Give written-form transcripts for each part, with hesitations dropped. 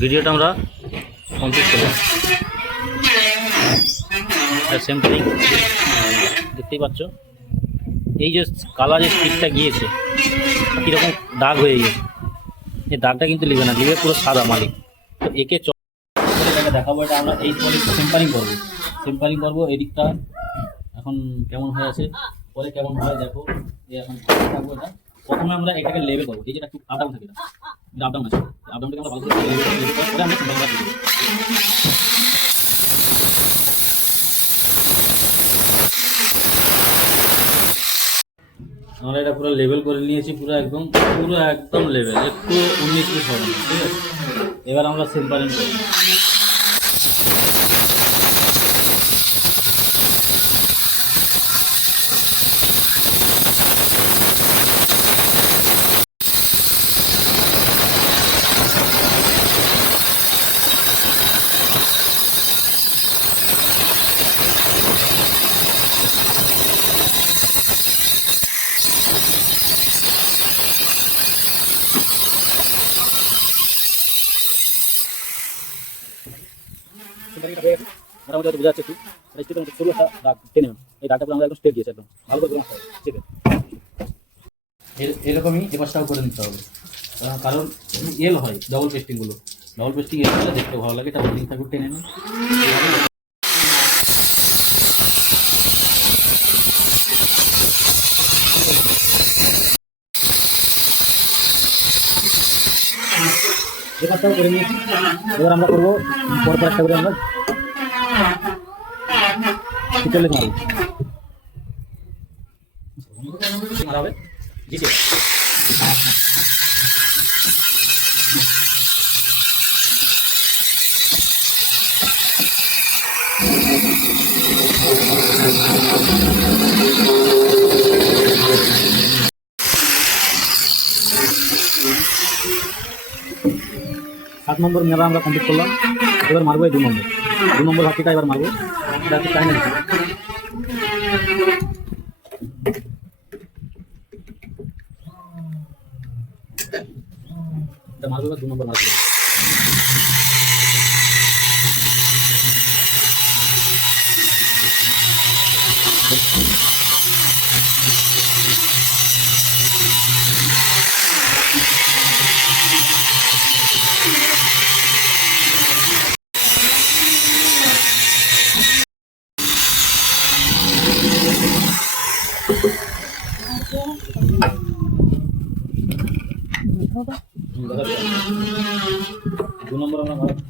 ভিডিওটা আমরা কমপ্লিট করলাম। স্যাম্পলিং দেখতেই পাচ্ছ, এই যে কালারের স্টিকটা গিয়েছে কীরকম দাগ হয়ে গেছে, এই দাগটা কিন্তু লিবে না, লিবে পুরো সাদা মালিক। তো একে দেখাবো, এটা আমরা এই সিম্পারিং করবো। এদিকটা এখন কেমন হয়ে আছে, পরে কেমন হয় দেখো। এখন থাকবো এটা, প্রথমে আমরা এটাকে লেবেল করবো। এই যেটা একটু আপ ডাউন থাকে, এটা আপ ডাউন আছে, আপ ডাউনটাকে আমরা ভালো করে লেবেল করে আমরা সিম্পারিং করবো। আমরা এটা পুরো লেভেল করে নিয়েছি, পুরো একদম লেভেল, একটু 19 হবে না, ঠিক আছে। এবার আমরা সিম্পারিং করব। মোটামুটি হয়তো বোঝা যাচ্ছে, একটু শুরু একটা দাগ টেনে এই দাগটা আমরা একদম স্টেপ দিয়েছি, একদম ভালো করে ঠিক আছে। এরকমই এপাশটাও করে নিতে হবে, কারণ এল হয় ডবল পেস্টিংগুলো, ডবল পেস্টিং এল হলে দেখতে ভালো লাগে। এটা হোল্ডিং থাকবে, টেনে নিই। এপাশটাও করে নিয়েছি, এবার আমরা করবো পরপর একটা করে আমরা চলে মারা হবে। 7 নম্বর মেলা আমরা কমপ্লিট করলাম। এবার মারবো এই 2 নম্বর হাতিটা এবার মারবো। এটা একটু টাইম লাগছে, এটা মারবো, 2 নম্বর মারবো।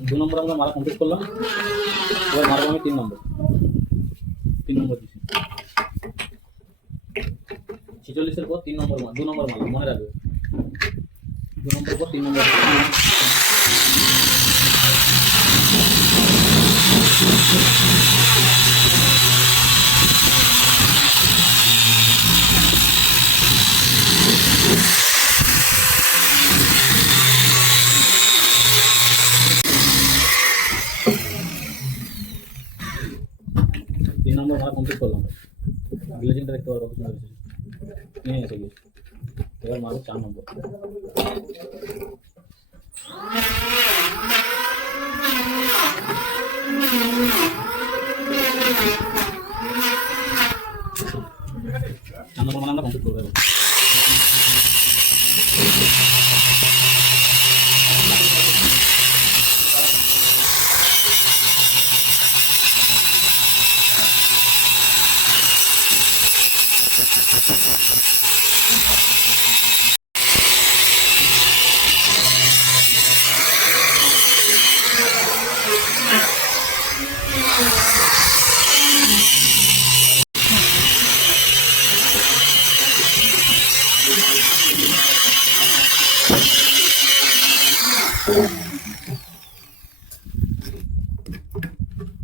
দু নম্বর আমরা মারা কমপ্লিট করলাম। এবার মারবো আমি 3 নম্বর দিচ্ছি 46-এর পর 3 নম্বর 2 নম্বর মারলাম, মনে রাখবে। 2 নম্বর পর 3 নম্বর। নম্বর মারা কমপ্লিট করলাম। গ্লেজিংটা দেখতে পারো কত সুন্দর হয়েছে, নিয়ে এসে গিয়ে। এবার মারবো 4 নম্বর। 4 নম্বর মানে আমরা কমপ্লিট করবো।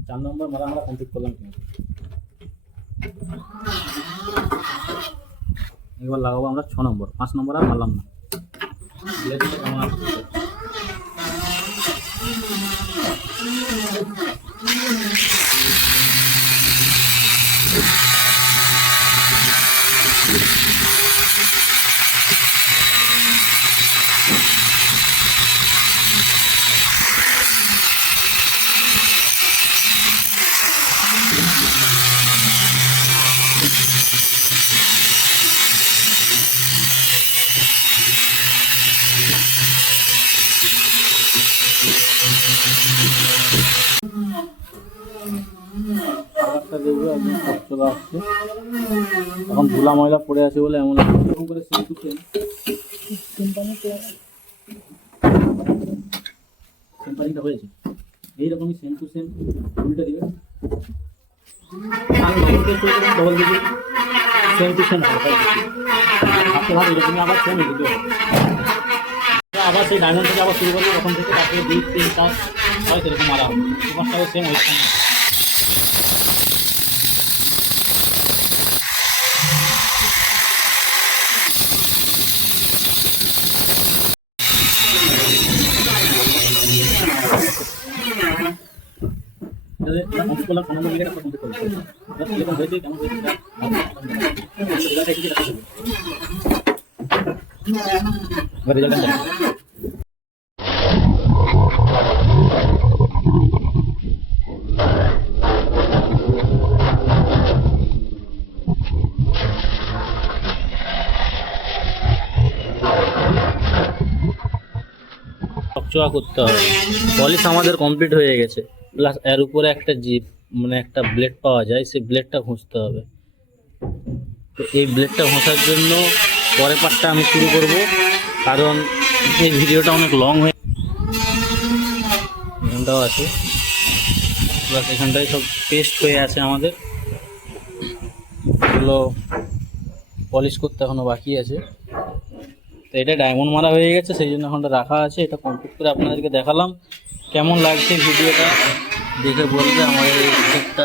চার নম্বর মারা আমরা কমপ্লিট করলাম। এবার লাগাবো আমরা 6 নম্বর। 5 নম্বর আর মারলাম না। কালারটা দেখবে একদম চকচকা আসছে। এখন ধুলা ময়লা পড়ে আছে বলে এমন এরকম করে সেম টু সেম সিম্পানিটা হয়েছে। এইরকমই সেম টু সেম উল্টে দিবে, ডবল দিকে সেম টু সেম হাতে ভাব এরকমই আবার সেম এদিকে আবার সেই ডায়মন্ড থেকে আবার শুরু করবো ওখান থেকে, তারপরে 2 3 4 হয় সেরকম মারা হবে। তোমারটাও সেম হচ্ছে না। চকচকা করতে হবে। পলিশ আমাদের কমপ্লিট হয়ে গেছে, প্লাস এর উপরে একটা জিপ মানে একটা ব্লেড পাওয়া যায়, সেই ব্লেডটা ঘষতে হবে। তো এই ব্লেডটা ঘষার জন্য পরের পার্টটা আমি শুরু করব, কারণ এই ভিডিওটা অনেক লং হয়ে এখানটাও আছে, প্লাস এখানটায় সব পেস্ট হয়ে আছে আমাদের, এগুলো পলিশ করতে এখনও বাকি আছে। তো এটা ডায়মন্ড মারা হয়ে গেছে, সেই জন্য এখনটা রাখা আছে। এটা কমপ্লিট করে আপনাদেরকে দেখালাম। কেমন লাগছে ভিডিওটা দেখে বলবে। আমাদের এই সেটটা